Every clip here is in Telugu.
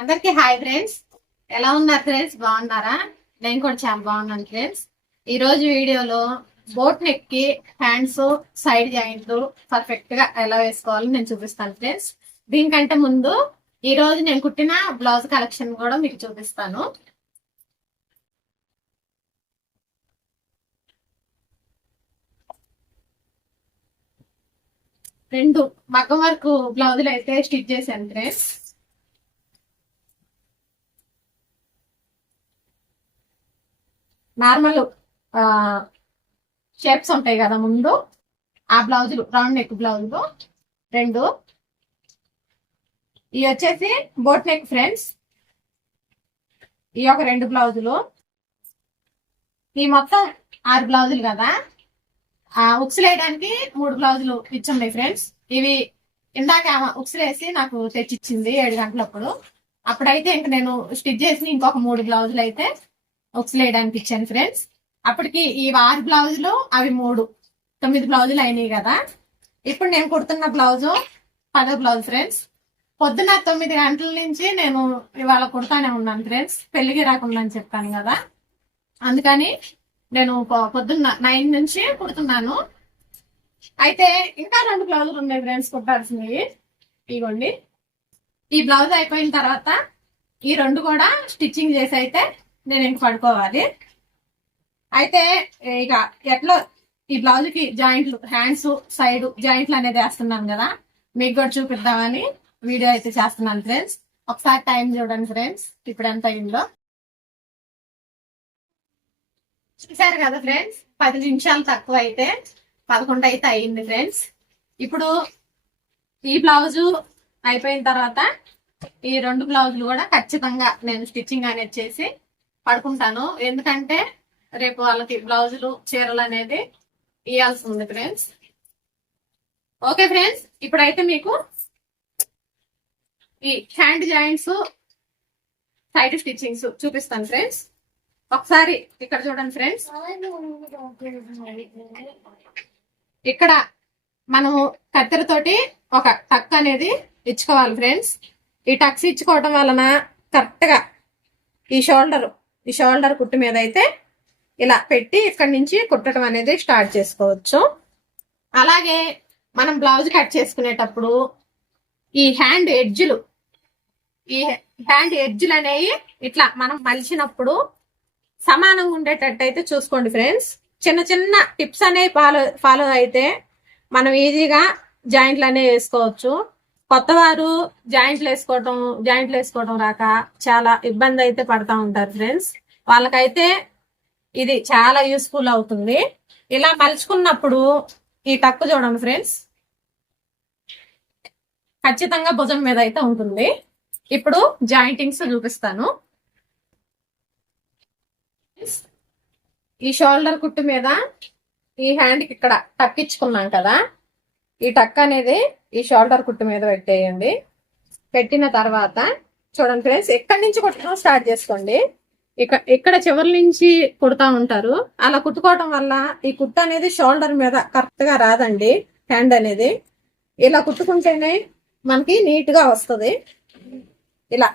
అందరికి హాయ్ ఫ్రెండ్స్. ఎలా ఉన్నారు ఫ్రెండ్స్? బాగున్నారా? నేను కూడా చాలా బాగున్నాను ఫ్రెండ్స్. ఈ రోజు వీడియోలో బోట్ నెక్కి హ్యాండ్స్ సైడ్ జాయింట్లు పర్ఫెక్ట్గా ఎలా వేసుకోవాలో నేను చూపిస్తాను ఫ్రెండ్స్. దీనికంటే ముందు ఈ రోజు నేను కుట్టిన బ్లౌజ్ కలెక్షన్ కూడా మీకు చూపిస్తాను. రెండు మగ్గం వరకు బ్లౌజులు అయితే స్టిచ్ చేశాను ఫ్రెండ్స్. నార్మల్ షేప్స్ ఉంటాయి కదా ముందు. ఆ బ్లౌజులు రౌండ్ నెక్ బ్లౌజులు. రెండు. ఇవి వచ్చేసి బోట్ నెక్ ఫ్రెండ్స్. ఈ ఒక రెండు బ్లౌజులు. ఈ మొత్తం ఆరు బ్లౌజులు కదా. ఆ ఉక్సులు వేయడానికి మూడు బ్లౌజులు ఇచ్చున్నాయి ఫ్రెండ్స్. ఇవి ఇందాక ఆమె ఉక్సులు వేసి నాకు తెచ్చిచ్చింది ఏడు గంటలప్పుడు. అప్పుడైతే ఇంక నేను స్టిచ్ చేసి ఇంకొక మూడు బ్లౌజులు అయితే ఉక్సులు వేయడానికి ఇచ్చాను ఫ్రెండ్స్ అప్పటికి ఈ ఆరు బ్లౌజులు అవి మూడు. తొమ్మిది బ్లౌజులు అయినాయి కదా. ఇప్పుడు నేను కుడుతున్న బ్లౌజు పదో బ్లౌజ్ ఫ్రెండ్స్ పొద్దున తొమ్మిది గంటల నుంచి నేను ఇవాళ కుడతానే ఉన్నాను ఫ్రెండ్స్ పెళ్ళికి రాకుండా అని చెప్పాను కదా. అందుకని నేను పొద్దున్న నైన్ నుంచి కుడుతున్నాను. అయితే ఇంకా రెండు బ్లౌజులు ఉన్నాయి ఫ్రెండ్స్ కుట్టాల్సినవి. ఇగోండి. ఈ బ్లౌజ్ అయిపోయిన తర్వాత ఈ రెండు కూడా స్టిచ్చింగ్ చేసి అయితే నేను ఇంక పడుకోవాలి. అయితే ఇక ఎట్లా ఈ బ్లౌజ్కి జాయింట్లు హ్యాండ్స్ సైడ్ జాయింట్లు అనేది వేస్తున్నాను కదా మీకు కూడా చూపిద్దామని వీడియో అయితే చేస్తున్నాను ఫ్రెండ్స్ ఒకసారి టైం చూడండి ఫ్రెండ్స్ ఇప్పుడు ఎంత అయిందో. చూసారు కదా ఫ్రెండ్స్ పది నిమిషాలు తక్కువ అయితే పదకొండు అయితే అయింది ఫ్రెండ్స్ ఇప్పుడు ఈ బ్లౌజు అయిపోయిన తర్వాత ఈ రెండు బ్లౌజులు కూడా ఖచ్చితంగా నేను స్టిచ్చింగ్ అనేది చేసి పడుకుంటాను. ఎందుకంటే రేపు వాళ్ళకి బ్లౌజులు చీరలు అనేది ఇవ్వాల్సి ఉంది ఫ్రెండ్స్ ఓకే ఫ్రెండ్స్ ఇప్పుడైతే మీకు ఈ హ్యాండ్ జాయింట్స్ సైడ్ స్టిచ్చింగ్స్ చూపిస్తాను ఫ్రెండ్స్ ఒకసారి ఇక్కడ చూడండి ఫ్రెండ్స్ ఇక్కడ మనము కత్తెరతోటి ఒక టక్ అనేది ఇచ్చుకోవాలి ఫ్రెండ్స్ ఈ టక్స్ ఇచ్చుకోవటం వలన కరెక్ట్గా ఈ షోల్డర్ ఈ షోల్డర్ కుట్టు మీద అయితే ఇలా పెట్టి ఇక్కడి నుంచి కుట్టడం అనేది స్టార్ట్ చేసుకోవచ్చు. అలాగే మనం బ్లౌజ్ కట్ చేసుకునేటప్పుడు ఈ హ్యాండ్ ఎడ్జ్లు ఈ హ్యాండ్ ఎడ్జ్లు అనేవి ఇట్లా మనం మలిచినప్పుడు సమానంగా ఉండేటట్టు అయితే చూసుకోండి ఫ్రెండ్స్. చిన్న చిన్న టిప్స్ అనేవి ఫాలో ఫాలో అయితే మనం ఈజీగా జాయింట్లు అనేవి వేసుకోవచ్చు. కొత్త వారు జాయింట్లు వేసుకోవటం జాయింట్లు వేసుకోవటం రాక చాలా ఇబ్బంది అయితే పడతా ఉంటారు ఫ్రెండ్స్ వాళ్ళకైతే ఇది చాలా యూస్ఫుల్ అవుతుంది. ఇలా మలుచుకున్నప్పుడు ఈ టక్కు చూడండి ఫ్రెండ్స్ ఖచ్చితంగా భుజం మీద అయితే ఉంటుంది. ఇప్పుడు జాయింటింగ్స్ చూపిస్తాను. ఈ షోల్డర్ కుట్టు మీద ఈ హ్యాండ్కి ఇక్కడ టక్ ఇచ్చుకున్నాం కదా. ఈ టక్ అనేది ఈ షోల్డర్ కుట్టు మీద పెట్టేయండి. పెట్టిన తర్వాత చూడండి ఫ్రెండ్స్ ఎక్కడి నుంచి కుట్టడం స్టార్ట్ చేసుకోండి. ఇక ఇక్కడ చివరి నుంచి కుడతా ఉంటారు. అలా కుట్టుకోవడం వల్ల ఈ కుట్టు అనేది షోల్డర్ మీద కరెక్ట్గా రాదండి హ్యాండ్ అనేది. ఇలా కుట్టుకుంటేనే మనకి నీట్గా వస్తుంది. ఇలా.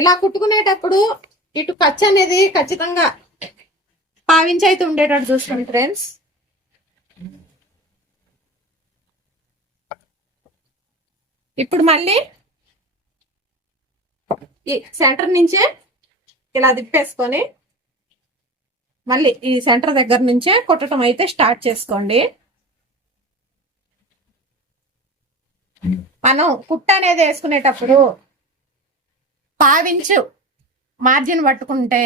ఇలా కుట్టుకునేటప్పుడు ఇటు ఖర్చు అనేది ఖచ్చితంగా పావించి అయితే ఉండేటట్టు చూసుకోండి ఫ్రెండ్స్. ఇప్పుడు మళ్ళీ ఈ సెంటర్ నుంచే ఇలా తిప్పేసుకొని మళ్ళీ ఈ సెంటర్ దగ్గర నుంచే కుట్టడం అయితే స్టార్ట్ చేసుకోండి. మనం కుట్ట అనేది వేసుకునేటప్పుడు పావించు మార్జిన్ పట్టుకుంటే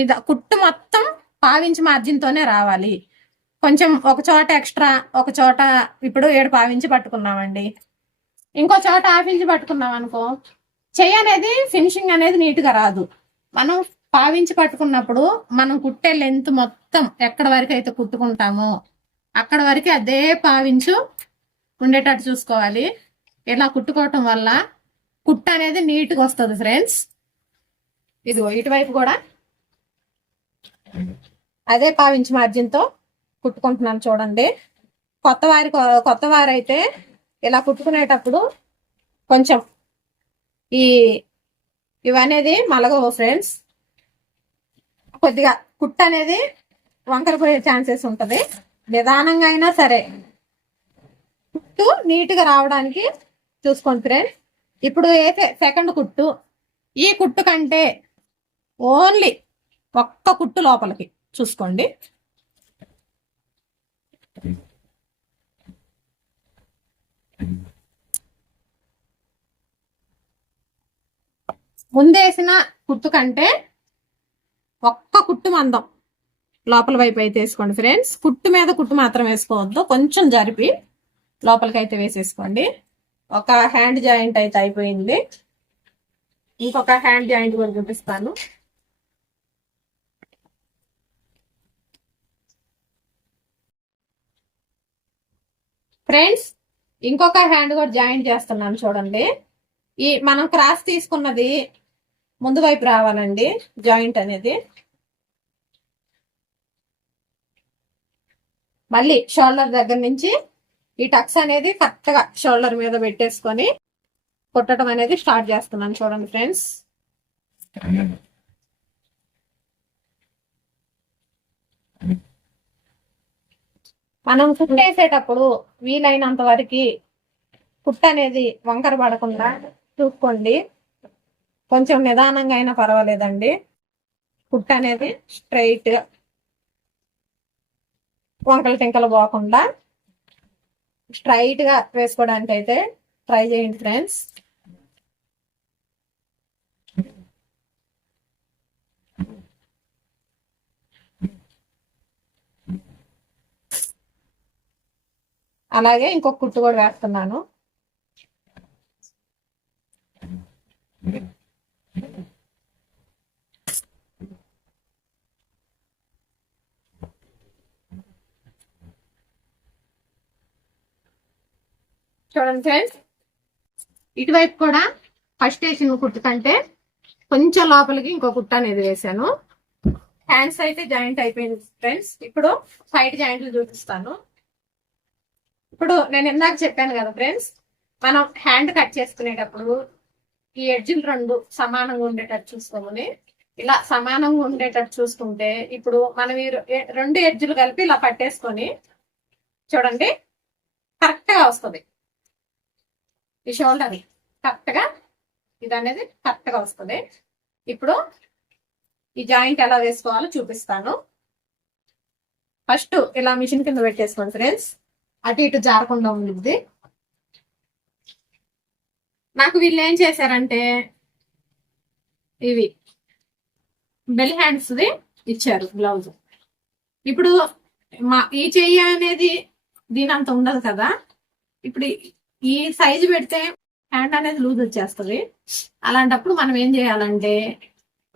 ఇది కుట్టు మొత్తం పావించి మార్జిన్తోనే రావాలి. కొంచెం ఒక చోట ఎక్స్ట్రా ఒక చోట ఇప్పుడు ఏడు పావించి పట్టుకున్నామండి. ఇంకో చోట హాఫ్ ఇంచ్ పట్టుకున్నాం అనుకో చెయ్యి అనేది ఫినిషింగ్ అనేది నీట్గా రాదు. మనం పావించి పట్టుకున్నప్పుడు మనం కుట్టే లెంత్ మొత్తం ఎక్కడ వరకు అయితే కుట్టుకుంటామో అక్కడ వరకు అదే పావించు ఉండేటట్టు చూసుకోవాలి. ఇలా కుట్టుకోవటం వల్ల కుట్ట అనేది నీట్గా వస్తుంది ఫ్రెండ్స్. ఇదిగో ఇటువైపు కూడా అదే పావించి మార్జిన్తో కుట్టుకుంటున్నాను చూడండి. కొత్త వారి కొత్త వారైతే ఇలా కుట్టుకునేటప్పుడు కొంచెం ఈ ఇవనేది మలగవు ఫ్రెండ్స్. కొద్దిగా కుట్టు అనేది వంకర పోయే ఛాన్సెస్ ఉంటుంది. నిదానంగా అయినా సరే కుట్టు నీట్గా రావడానికి చూసుకోండి ఫ్రెండ్స్. ఇప్పుడు అయితే సెకండ్ కుట్టు. ఈ కుట్టు కంటే ఓన్లీ ఒక్క కుట్టు లోపలికి చూసుకోండి. ముందేసిన కుట్టు కంటే ఒక్క కుట్టు మందం లోపల వైపు అయితే వేసుకోండి ఫ్రెండ్స్. కుట్టు మీద కుట్టు మాత్రం వేసుకోవద్దు. కొంచెం జరిపి లోపలికి అయితే వేసేసుకోండి. ఒక హ్యాండ్ జాయింట్ అయితే అయిపోయింది. ఇంకొక హ్యాండ్ జాయింట్ కూడా చూపిస్తాను. ఫ్రెండ్స్ ఇంకొక హ్యాండ్ కూడా జాయింట్ చేస్తున్నాను చూడండి. ఈ మనం క్రాస్ తీసుకున్నది ముందు వైపు రావాలండి జాయింట్ అనేది. మళ్ళీ షోల్డర్ దగ్గర నుంచి ఈ టక్స్ అనేది కరెక్ట్గా షోల్డర్ మీద పెట్టేసుకొని కొట్టడం అనేది స్టార్ట్ చేస్తున్నాను చూడండి ఫ్రెండ్స్ మనం కుట్టేసేటప్పుడు వీలైనంత వరకు కుట్ట అనేది వంకర పడకుండా చూసుకోండి. కొంచెం నిదానంగా అయినా పర్వాలేదండి. కుట్ట అనేది స్ట్రైట్ వంకలు టింకలు పోకుండా స్ట్రైట్గా వేసుకోవడానికి అయితే ట్రై చేయండి ఫ్రెండ్స్. అలాగే ఇంకొక కుట్టు కూడా వేస్తున్నాను. చూడండి ఫ్రెండ్స్ ఇటువైపు కూడా ఫస్ట్ వేసిన కుట్టు కంటే కొంచెం లోపలికి ఇంకో కుట్ట అనేది వేసాను హ్యాండ్స్ అయితే జాయింట్ అయిపోయింది ఫ్రెండ్స్. ఇప్పుడు సైడ్ జాయింట్లు చూపిస్తాను. ఇప్పుడు నేను ఇందాక చెప్పాను కదా ఫ్రెండ్స్ మనం హ్యాండ్ కట్ చేసుకునేటప్పుడు ఈ ఎడ్జిలు రెండు సమానంగా ఉండేటట్టు చూసుకోమని ఇలా సమానంగా ఉండేటట్టు చూసుకుంటే ఇప్పుడు మనం ఈ రెండు ఎడ్జులు కలిపి ఇలా పట్టేసుకొని చూడండి కరెక్ట్గా వస్తుంది. ఈ షోల్డర్ కరెక్ట్గా ఇది అనేది కరెక్ట్గా వస్తుంది. ఇప్పుడు ఈ జాయింట్ ఎలా వేసుకోవాలో చూపిస్తాను. ఫస్ట్ ఇలా మిషన్ కింద పెట్టేసుకోండి ఫ్రెండ్స్. అటు ఇటు జారకుండా ఉండిద్ది. నాకు వీళ్ళు ఏం చేశారంటే ఇవి బెల్ హ్యాండ్స్ది ఇచ్చారు బ్లౌజ్. ఇప్పుడు మా ఈ చెయ్యి అనేది దీని అంత ఉండదు కదా. ఇప్పుడు ఈ సైజు పెడితే హ్యాండ్ అనేది లూజ్ వచ్చేస్తుంది. అలాంటప్పుడు మనం ఏం చేయాలంటే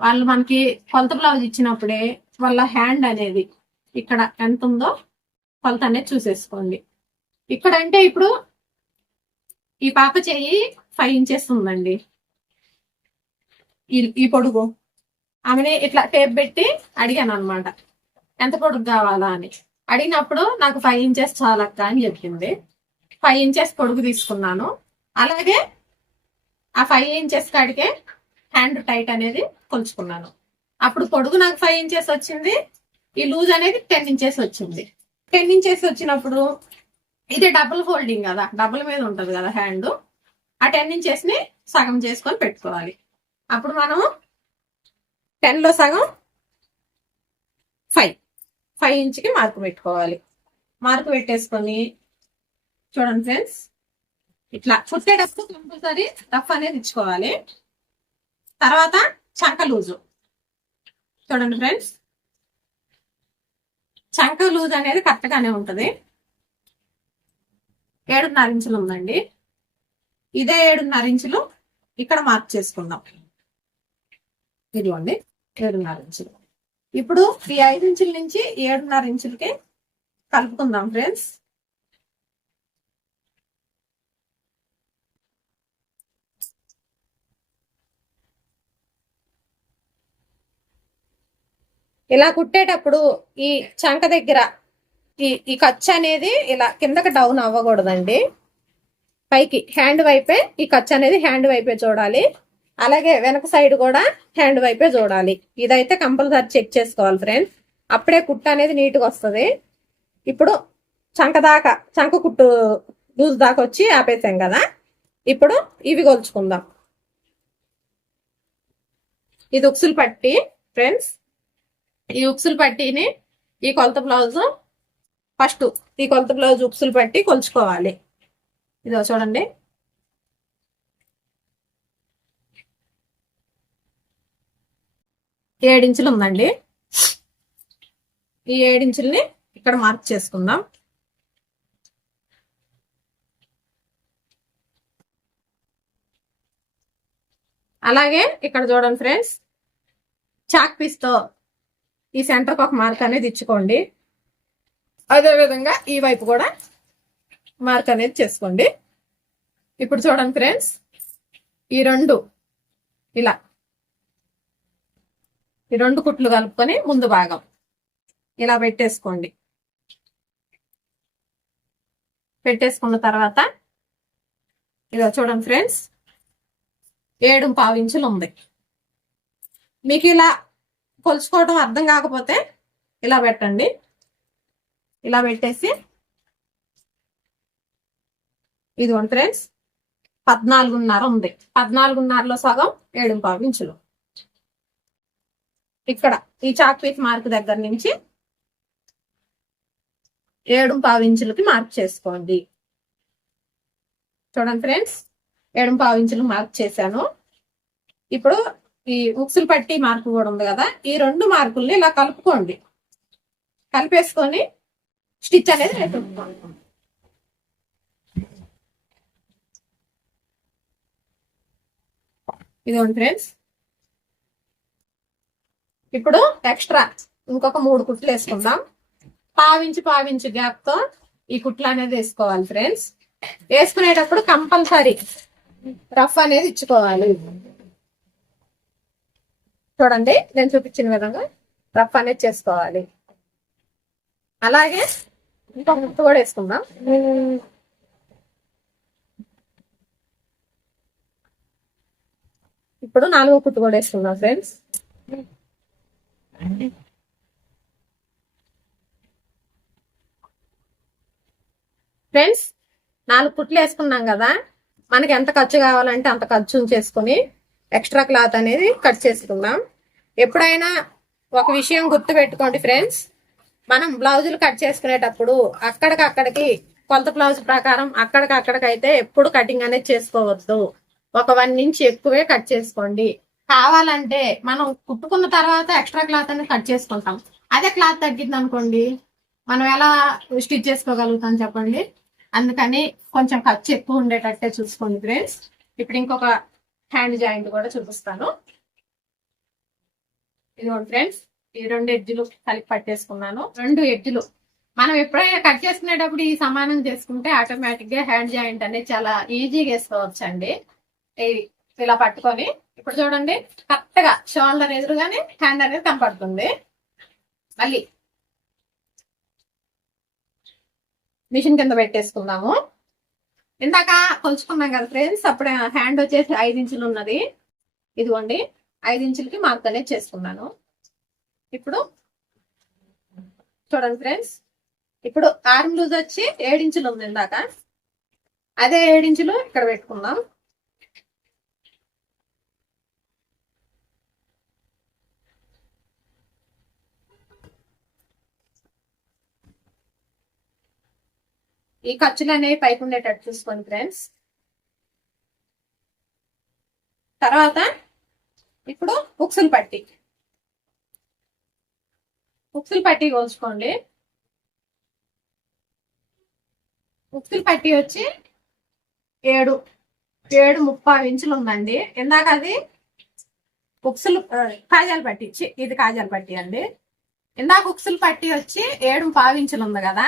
వాళ్ళు మనకి కొలత బ్లౌజ్ ఇచ్చినప్పుడే వాళ్ళ హ్యాండ్ అనేది ఇక్కడ ఎంత ఉందో కొలత అనేది చూసేసుకోండి. ఇక్కడ అంటే ఇప్పుడు ఈ పాప చెయ్యి ఫైవ్ ఇంచెస్ ఉందండి. ఈ- ఈ పొడుగు. ఆమెని ఇట్లా టేప్ పెట్టి అడిగాను అనమాట ఎంత పొడుగు కావాలా? అని. అడిగినప్పుడు నాకు ఫైవ్ ఇంచెస్ చాలక్క అని చెప్పింది. ఫైవ్ ఇంచెస్ పొడుగు తీసుకున్నాను. అలాగే ఆ ఫైవ్ ఇంచెస్ కాడికే హ్యాండ్ టైట్ అనేది కొలుచుకున్నాను. అప్పుడు పొడుగు నాకు ఫైవ్ ఇంచెస్ వచ్చింది. ఈ లూజ్ అనేది టెన్ ఇంచెస్ వచ్చింది. టెన్ ఇంచెస్ వచ్చినప్పుడు ఇది డబుల్ ఫోల్డింగ్ కదా డబుల్ మీద ఉంటది కదా హ్యాండ్. ఆ టెన్ ఇంచెస్ని సగం చేసుకొని పెట్టుకోవాలి. అప్పుడు మనం టెన్లో సగం ఫైవ్. ఫైవ్ ఇంచ్కి మార్కు పెట్టుకోవాలి. మార్కు పెట్టేసుకొని చూడండి ఫ్రెండ్స్. ఇట్లా కుట్టేటప్పుడు కంపల్సరీ రఫ్ అనేది ఇచ్చుకోవాలి. తర్వాత చంక లూజు. చూడండి ఫ్రెండ్స్. చంక లూజ్ అనేది కరెక్ట్గానే ఉంటుంది. ఏడున్నర ఇంచులు ఉందండి. ఇదే ఏడున్నర ఇంచులు ఇక్కడ మార్క్ చేసుకుందాం. ఇదిగోండి ఏడున్నర ఇంచులు ఇప్పుడు ఈ ఐదు ఇంచుల నుంచి ఏడున్నర ఇంచులకి కలుపుకుందాం ఫ్రెండ్స్. ఇలా కుట్టేటప్పుడు ఈ చంక దగ్గర ఈ ఈ ఖర్చు అనేది ఇలా కిందకి డౌన్ అవ్వకూడదండి. పైకి హ్యాండ్ వైపే ఈ ఖర్చు అనేది హ్యాండ్ వైపే చూడాలి. అలాగే వెనక సైడ్ కూడా హ్యాండ్ వైపే చూడాలి. ఇదైతే కంపల్సరీ చెక్ చేసుకోవాలి ఫ్రెండ్స్ అప్పుడే కుట్టు అనేది నీట్గా వస్తుంది. ఇప్పుడు చంక దాకా చంక కుట్టు లూజ్ దాకా వచ్చి ఆపేసాం కదా. ఇప్పుడు ఇవి కొలుచుకుందాం. ఇది ఉక్సులు పట్టి ఫ్రెండ్స్ ఈ ఉక్సులు పట్టిని ఈ కొలత బ్లౌజ్ ఫస్ట్ ఈ కొలత బ్లౌజ్ పెట్టి పట్టి కొలుచుకోవాలి. ఇదో చూడండి. ఏడించులు ఉందండి. ఈ ఏడించుల్ని ఇక్కడ మార్క్ చేసుకుందాం. అలాగే ఇక్కడ చూడండి ఫ్రెండ్స్ చాక్ పీస్తో ఈ సెంటర్కి ఒక మార్క్ అనేది ఇచ్చుకోండి. అదేవిధంగా ఈ వైపు కూడా మార్క్ అనేది చేసుకోండి. ఇప్పుడు చూడండి ఫ్రెండ్స్ ఈ రెండు ఇలా ఈ రెండు కుట్లు కలుపుకొని ముందు భాగం ఇలా పెట్టేసుకోండి. పెట్టేసుకున్న తర్వాత ఇలా చూడండి ఫ్రెండ్స్ ఏడు పావు ఇంచులు ఉంది. మీకు ఇలా కొలుచుకోవడం అర్థం కాకపోతే ఇలా పెట్టండి. ఇలా పెట్టేసి ఇదిగోండి ఫ్రెండ్స్ పద్నాలుగున్నర ఉంది. పద్నాలుగున్నరలో సగం ఏడు పావు ఇంచులు. ఇక్కడ ఈ చాక్ పీస్ మార్క్ దగ్గర నుంచి ఏడు పావు ఇంచులకి మార్క్ చేసుకోండి. చూడండి ఫ్రెండ్స్ ఏడు పావు ఇంచులు మార్క్ చేశాను. ఇప్పుడు ఈ ఉక్సులు పట్టి మార్కు కూడా ఉంది కదా ఈ రెండు మార్కుల్ని ఇలా కలుపుకోండి. కలిపేసుకొని స్టిచ్ అనేది వేసుకోండి ఇదిగోండి ఫ్రెండ్స్. ఇప్పుడు ఎక్స్ట్రా ఇంకొక మూడు కుట్లు వేసుకుందాం. పావించి పావించి గ్యాప్తో ఈ కుట్లు అనేది వేసుకోవాలి ఫ్రెండ్స్. వేసుకునేటప్పుడు కంపల్సరీ రఫ్ అనేది ఇచ్చుకోవాలి. చూడండి నేను చూపించిన విధంగా రఫ్ అనేది చేసుకోవాలి. అలాగే ఇంకా ముట్టు కూడా వేసుకుందాం. ఇప్పుడు నాలుగో కుట్టు కూడా వేసుకుందాం ఫ్రెండ్స్ ఫ్రెండ్స్ నాలుగు కుట్లు వేసుకున్నాం కదా. మనకి ఎంత ఖర్చు కావాలంటే అంత ఖర్చు చేసుకుని ఎక్స్ట్రా క్లాత్ అనేది కట్ చేసుకుందాం. ఎప్పుడైనా ఒక విషయం గుర్తు పెట్టుకోండి ఫ్రెండ్స్ మనం బ్లౌజులు కట్ చేసుకునేటప్పుడు అక్కడికక్కడికి కొలత బ్లౌజ్ ప్రకారం అక్కడికక్కడికైతే ఎప్పుడు కటింగ్ అనేది చేసుకోవద్దు. ఒక వన్ ఇంచ్ ఎక్కువే కట్ చేసుకోండి. కావాలంటే మనం కుట్టుకున్న తర్వాత ఎక్స్ట్రా క్లాత్ అనేది కట్ చేసుకుంటాం. అదే క్లాత్ తగ్గింది అనుకోండి మనం ఎలా స్టిచ్ చేసుకోగలుగుతాం చెప్పండి? అందుకని కొంచెం ఖర్చు ఎక్కువ ఉండేటట్టే చూసుకోండి ఫ్రెండ్స్ ఇప్పుడు ఇంకొక హ్యాండ్ జాయింట్ కూడా చూపిస్తాను. ఇదిగోండి ఫ్రెండ్స్ ఈ రెండు ఎడ్జులు కలిపి పట్టేసుకున్నాను. రెండు ఎడ్జులు. మనం ఎప్పుడైనా కట్ చేసుకునేటప్పుడు ఈ సమానం చేసుకుంటే ఆటోమేటిక్గా హ్యాండ్ జాయింట్ అనేది చాలా ఈజీగా వేసుకోవచ్చు అండి ఇలా పట్టుకొని ఇప్పుడు చూడండి కరెక్ట్గా షోల్డర్ ఎదురుగానే హ్యాండ్ అనేది కనపడుతుంది. మళ్ళీ మిషన్ కింద పెట్టేసుకుందాము. ఇందాక కొలుచుకున్నాం కదా ఫ్రెండ్స్ అప్పుడు హ్యాండ్ వచ్చేసి ఐదు ఇంచులు ఉన్నది. ఇదిగోండి ఐదు ఇంచులకి మార్క్ అనేది చేసుకున్నాను. ఇప్పుడు చూడండి ఫ్రెండ్స్. ఇప్పుడు ఆర్మ్ లూజ్ వచ్చి ఏడించులు ఉంది ఇందాక. అదే ఏడించులు ఇక్కడ పెట్టుకుందాం. ఈ ఖర్చులు అనేవి పైకి ఉండేటట్టు చూసుకోండి ఫ్రెండ్స్. తర్వాత ఇప్పుడు ఉక్సులు పట్టి. ఉక్సులు పట్టి కోల్చుకోండి ఉక్సులు పట్టి వచ్చి ఏడు ఏడు ముప్పై ఇంచులు ఉందండి. ఇందాక అది ఉక్సులు కాజాలు పట్టి చి, ఇది కాజాలు పట్టి అండి. ఇందాక ఉక్సులు పట్టి వచ్చి ఏడు పావు ఇంచులు ఉంది కదా.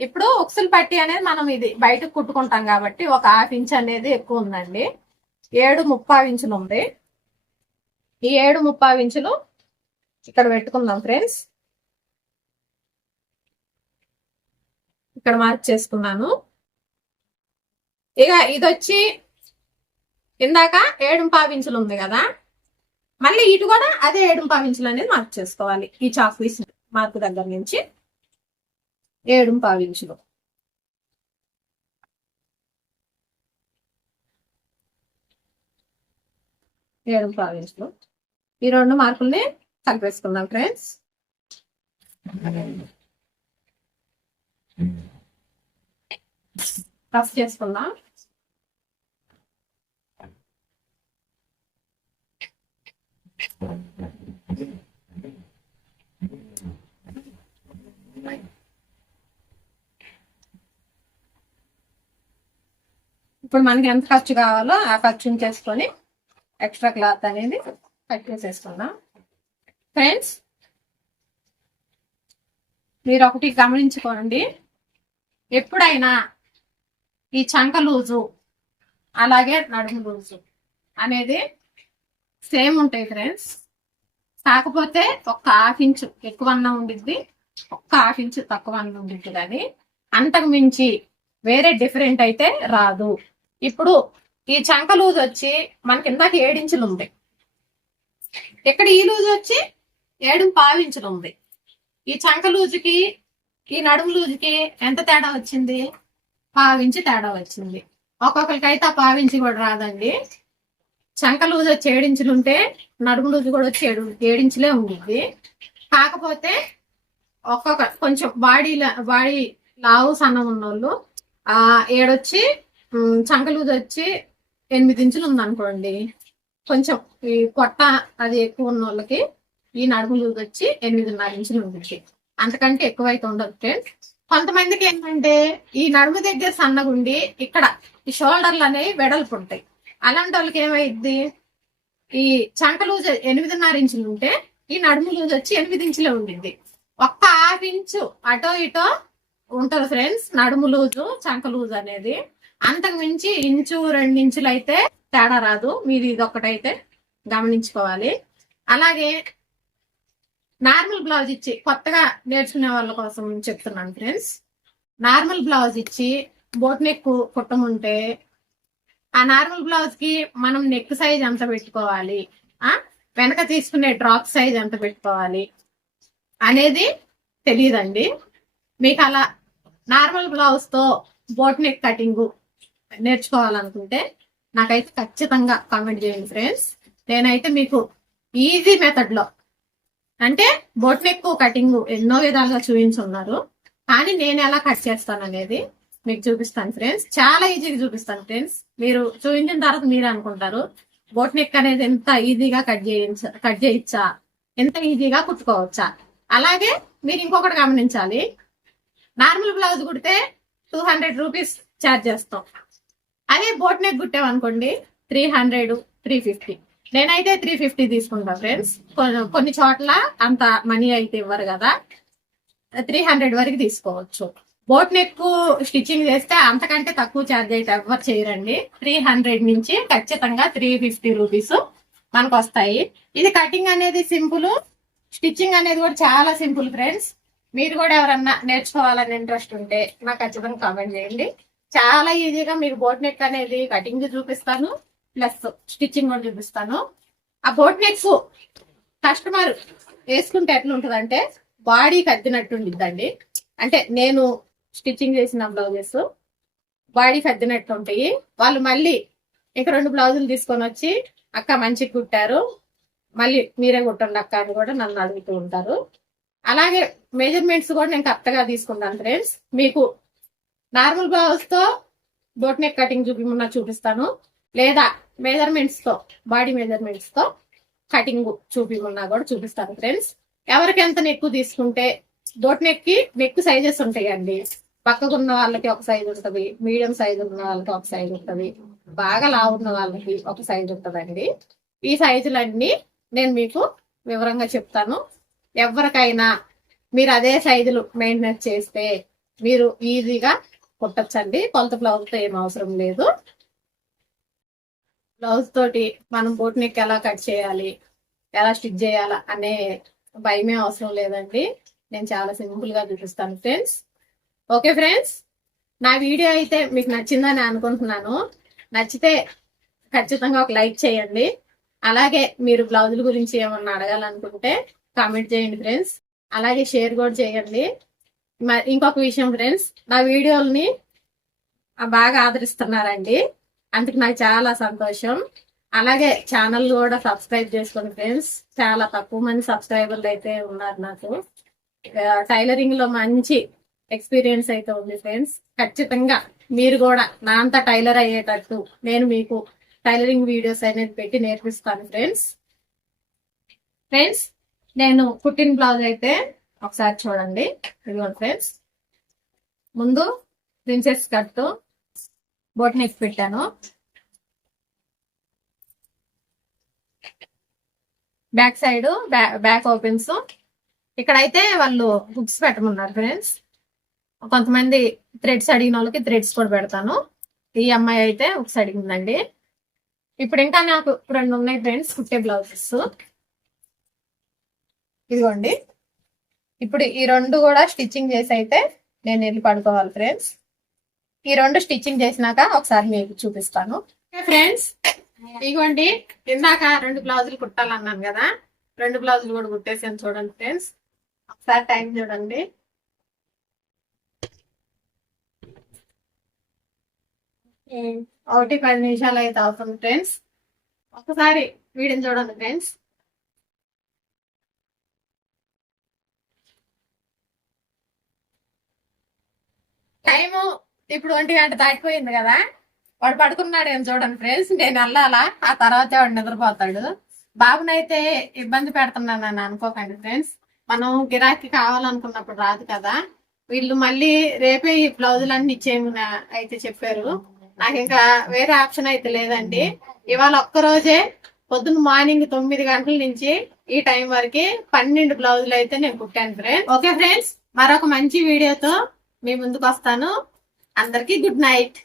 ఇప్పుడు ఉక్సులు పట్టి అనేది మనం ఇది బయటకు కుట్టుకుంటాం కాబట్టి ఒక హాఫ్ ఇంచ్ అనేది ఎక్కువ ఉందండి. ఏడు ముప్పై ఇంచులు ఉంది. ఈ ఏడు ముప్పై ఇంచులు ఇక్కడ పెట్టుకుందాం ఫ్రెండ్స్. ఇక్కడ మార్క్ చేసుకున్నాను. ఇక ఇది వచ్చి ఇందాక ఏడుంపావించులు ఉంది కదా మళ్ళీ ఇటు కూడా అదే ఏడు పావించులు అనేది మార్క్ చేసుకోవాలి. ఈ చాక్ మార్క్ దగ్గర నుంచి ఏడు పావించులు ఏడు పావించులు ఈ రెండు మార్కుల్ని కలిపేసుకుందాం ఫ్రెండ్స్ రఫ్ చేసుకుందాం ఇప్పుడు మనకి ఎంత ఖర్చు కావాలో ఆ ఖర్చుని చేసుకొని ఎక్స్ట్రా క్లాత్ అనేది కట్ చేసేసుకుందాం. ఫ్రెండ్స్ మీరు ఒకటి గమనించుకోండి. ఎప్పుడైనా ఈ చంక లూజు అలాగే నడుము లూజు అనేది సేమ్ ఉంటాయి ఫ్రెండ్స్ కాకపోతే ఒక్క హాఫ్ ఇంచు ఎక్కువ అన్న ఉండిద్ది ఒక్క హాఫ్ ఇంచు తక్కువ అన్న ఉండిద్ది కానీ అంతకు మించి వేరే డిఫరెంట్ అయితే రాదు. ఇప్పుడు ఈ చంక లూజ్ వచ్చి మనకి ఇందాక ఏడించులు ఉంది. ఇక్కడ ఈ లూజ్ వచ్చి ఏడు పావించులు ఉంది. ఈ చంక లూజుకి ఈ నడుము లూజుకి ఎంత తేడా వచ్చింది? పావించి తేడా వచ్చింది. ఒక్కొక్కరికైతే ఆ పావించి కూడా రాదండి. చంక లూజ్ వచ్చి ఏడించులు ఉంటే నడుము లూజు కూడా వచ్చి ఏడు ఏడించులే ఉండిద్ది. కాకపోతే ఒక్కొక్క కొంచెం బాడీ బాడీ లావు సన్నం ఉన్నోళ్ళు ఆ ఏడొచ్చి ఉమ్, చంక లూజ్ వచ్చి ఎనిమిది ఇంచులు ఉందనుకోండి కొంచెం ఈ పొట్ట అది ఎక్కువ ఉన్న వాళ్ళకి ఈ నడుము లూజ్ వచ్చి ఎనిమిదిన్నర ఇంచులు ఉంటుంది అంతకంటే ఎక్కువైతే ఉండదు ఫ్రెండ్స్ కొంతమందికి ఏంటంటే ఈ నడుము దగ్గర సన్నగుండి ఇక్కడ ఈ షోల్డర్లు అనేవి వెడల్పు ఉంటాయి అలాంటి వాళ్ళకి ఏమైద్ది? ఈ చంక లూజ్ ఎనిమిదిన్నర ఇంచులు ఉంటే ఈ నడుము లూజ్ వచ్చి ఎనిమిది ఇంచులే ఉండిద్ది. ఒక్క హాఫ్ ఇంచు అటో ఇటో ఉంటది ఫ్రెండ్స్ నడుము లూజు చంక లూజ్ అనేది. అంతకు మించి ఇంచు రెండు ఇంచులు అయితే తేడా రాదు. మీరు ఇది ఒక్కటైతే గమనించుకోవాలి. అలాగే నార్మల్ బ్లౌజ్ ఇచ్చి కొత్తగా నేర్చుకునే వాళ్ళ కోసం చెప్తున్నాను ఫ్రెండ్స్. నార్మల్ బ్లౌజ్ ఇచ్చి బోట్ నెక్ కుట్టముంటే ఆ నార్మల్ బ్లౌజ్కి మనం నెక్ సైజ్ ఎంత పెట్టుకోవాలి? ఆ? వెనక తీసుకునే డ్రాప్ సైజ్ ఎంత పెట్టుకోవాలి? అనేది తెలియదండి మీకు అలా నార్మల్ బ్లౌజ్తో బోట్ నెక్ కటింగ్ నేర్చుకోవాలనుకుంటే నాకైతే ఖచ్చితంగా కామెంట్ చేయండి ఫ్రెండ్స్. నేనైతే మీకు ఈజీ మెథడ్లో అంటే బోట్ నెక్ కటింగ్ ఎన్నో విధాలుగా చూపించున్నారు కానీ నేను ఎలా కట్ చేస్తాను అనేది మీకు చూపిస్తాను ఫ్రెండ్స్. చాలా ఈజీగా చూపిస్తాను ఫ్రెండ్స్. మీరు చూపించిన తర్వాత మీరు అనుకుంటారు బోట్ నెక్ అనేది ఎంత ఈజీగా కట్ చేయించ కట్ చేయొచ్చా? ఎంత ఈజీగా కుట్టుకోవచ్చా? అలాగే మీరు ఇంకొకటి గమనించాలి. నార్మల్ బ్లౌజ్ కుడితే టూ హండ్రెడ్ రూపీస్ ఛార్జ్ చేస్తాం. అదే బోట్ నెక్ కుట్టామనుకోండి త్రీ హండ్రెడ్ త్రీ ఫిఫ్టీ. నేనైతే త్రీ ఫిఫ్టీ తీసుకుంటా ఫ్రెండ్స్ కొన్ని చోట్ల అంత మనీ అయితే ఇవ్వరు కదా. త్రీ హండ్రెడ్ వరకు తీసుకోవచ్చు. బోట్ నెక్ స్టిచ్చింగ్ చేస్తే అంతకంటే తక్కువ ఛార్జ్ అయితే ఎవరు చేయరండి. త్రీ హండ్రెడ్ నుంచి ఖచ్చితంగా త్రీ ఫిఫ్టీ రూపీస్ మనకు వస్తాయి ఇది కటింగ్ అనేది సింపుల్. స్టిచ్చింగ్ అనేది కూడా చాలా సింపుల్ ఫ్రెండ్స్ మీరు కూడా ఎవరన్నా నేర్చుకోవాలని ఇంట్రెస్ట్ ఉంటే నాకు ఖచ్చితంగా కామెంట్ చేయండి. చాలా ఈజీగా మీకు బోట్ నెక్ అనేది కటింగ్ చూపిస్తాను. ప్లస్ స్టిచ్చింగ్ కూడా చూపిస్తాను. ఆ బోట్ నెక్స్ కస్టమర్ వేసుకుంటే ఎట్లా ఉంటుందంటే బాడీకి అద్దినట్టు ఉండిద్దండి అంటే నేను స్టిచ్చింగ్ చేసిన బ్లౌజెస్ బాడీకి అద్దినట్టు ఉంటాయి వాళ్ళు మళ్ళీ ఇంకా రెండు బ్లౌజులు తీసుకొని వచ్చి అక్క మంచిగా కుట్టారు. మళ్ళీ మీరే కుట్టండి అక్క అని కూడా నన్ను అడుగుతూ ఉంటారు. అలాగే మెజర్మెంట్స్ కూడా నేను కరెక్ట్గా తీసుకుంటాను ఫ్రెండ్స్ మీకు నార్మల్ బ్లౌజ్తో బోట్ నెక్ కటింగ్ చూపిమన్నా చూపిస్తాను. లేదా మెజర్మెంట్స్తో బాడీ మెజర్మెంట్స్తో కటింగ్ చూపిమన్నా కూడా చూపిస్తాను ఫ్రెండ్స్ ఎవరికి ఎంత నెక్కు తీసుకుంటే దోటి నెక్కి నెక్ సైజెస్ ఉంటాయండి. పక్కకున్న వాళ్ళకి ఒక సైజు ఉంటుంది మీడియం సైజు ఉన్న వాళ్ళకి ఒక సైజు ఉంటుంది బాగా లావు ఉన్న వాళ్ళకి ఒక సైజు ఉంటుందండి. ఈ సైజులన్నీ నేను మీకు వివరంగా చెప్తాను. ఎవరికైనా మీరు అదే సైజులు మెయింటెనెన్స్ చేస్తే మీరు ఈజీగా కుట్టచ్చండి. కొలత బ్లౌజ్తో ఏం అవసరం లేదు. బ్లౌజ్ తోటి మనం బోట్ నెక్ ఎలా కట్ చేయాలి ఎలా స్టిచ్ చేయాలా అనే భయమే అవసరం లేదండి. నేను చాలా సింపుల్గా చూపిస్తాను ఫ్రెండ్స్ ఓకే ఫ్రెండ్స్ నా వీడియో అయితే మీకు నచ్చిందని అనుకుంటున్నాను. నచ్చితే ఖచ్చితంగా ఒక లైక్ చేయండి. అలాగే మీరు బ్లౌజుల గురించి ఏమన్నా అడగాలనుకుంటే కామెంట్ చేయండి ఫ్రెండ్స్ అలాగే షేర్ కూడా చేయండి. మరి ఇంకొక విషయం ఫ్రెండ్స్ నా వీడియోల్ని బాగా ఆదరిస్తున్నారండి. అందుకు నాకు చాలా సంతోషం. అలాగే ఛానల్ కూడా సబ్స్క్రైబ్ చేసుకోండి ఫ్రెండ్స్. చాలా తక్కువ మంది సబ్స్క్రైబర్లు అయితే ఉన్నారు నాకు. టైలరింగ్లో మంచి ఎక్స్పీరియన్స్ అయితే ఉంది ఫ్రెండ్స్. ఖచ్చితంగా మీరు కూడా నా అంత టైలర్ అయ్యేటట్టు నేను మీకు టైలరింగ్ వీడియోస్ అనేది పెట్టి నేర్పిస్తాను ఫ్రెండ్స్. ఫ్రెండ్స్ నేను కుట్టిన బ్లౌజ్ అయితే ఒకసారి చూడండి. ఇదిగోండి ఫ్రెండ్స్. ముందు ప్రిన్సెస్ కట్టు. బోట్ నెక్ పెట్టాను. Back side back opens. ఇక్కడైతే వాళ్ళు బుక్స్ పెట్టమన్నారు ఫ్రెండ్స్. కొంతమంది థ్రెడ్స్ అడిగిన వాళ్ళకి థ్రెడ్స్ కూడా పెడతాను. ఈ అమ్మాయి అయితే బుక్స్ అడిగిందండి. ఇప్పుడు ఇంకా నాకు రెండు ఉన్నాయి ఫ్రెండ్స్ కుట్టే బ్లౌజెస్. ఇదిగోండి. ఇప్పుడు ఈ రెండు కూడా స్టిచ్చింగ్ చేసి అయితే నేను వెళ్ళి పడుకోవాలి ఫ్రెండ్స్. ఈ రెండు స్టిచ్చింగ్ చేసినాక ఒకసారి మీకు చూపిస్తాను. ఫ్రెండ్స్ ఇదిగోండి ఇందాక రెండు బ్లౌజులు కుట్టాలన్నాను కదా రెండు బ్లౌజులు కూడా కుట్టేసాను చూడండి ఫ్రెండ్స్ ఒకసారి టైం చూడండి. ఒకటి పది నిమిషాలు అయితే అవుతుంది ఫ్రెండ్స్ ఒకసారి వీడిని చూడండి ఫ్రెండ్స్ టైము ఇప్పుడు ఒంటి గంట దాటిపోయింది కదా. వాడు పడుకున్నాడు ఏం చూడండి ఫ్రెండ్స్ నేను వెళ్ళాలా? ఆ తర్వాత వాడు నిద్రపోతాడు. బాబునైతే ఇబ్బంది పెడుతున్నానని అనుకోకండి ఫ్రెండ్స్. మనం గిరాకీ కావాలనుకున్నప్పుడు రాదు కదా. వీళ్ళు మళ్ళీ రేపే ఈ బ్లౌజులన్నీ ఇచ్చేయమని అయితే చెప్పారు. నాకు ఇంకా వేరే ఆప్షన్ అయితే లేదండి. ఇవాళ ఒక్క రోజే పొద్దున్న మార్నింగ్ తొమ్మిది గంటల నుంచి ఈ టైం వరకు పన్నెండు బ్లౌజులు అయితే నేను కుట్టాను ఫ్రెండ్స్. ఓకే ఫ్రెండ్స్ మరొక మంచి వీడియోతో మీ ముందుకు వస్తాను. అందరికీ గుడ్ నైట్.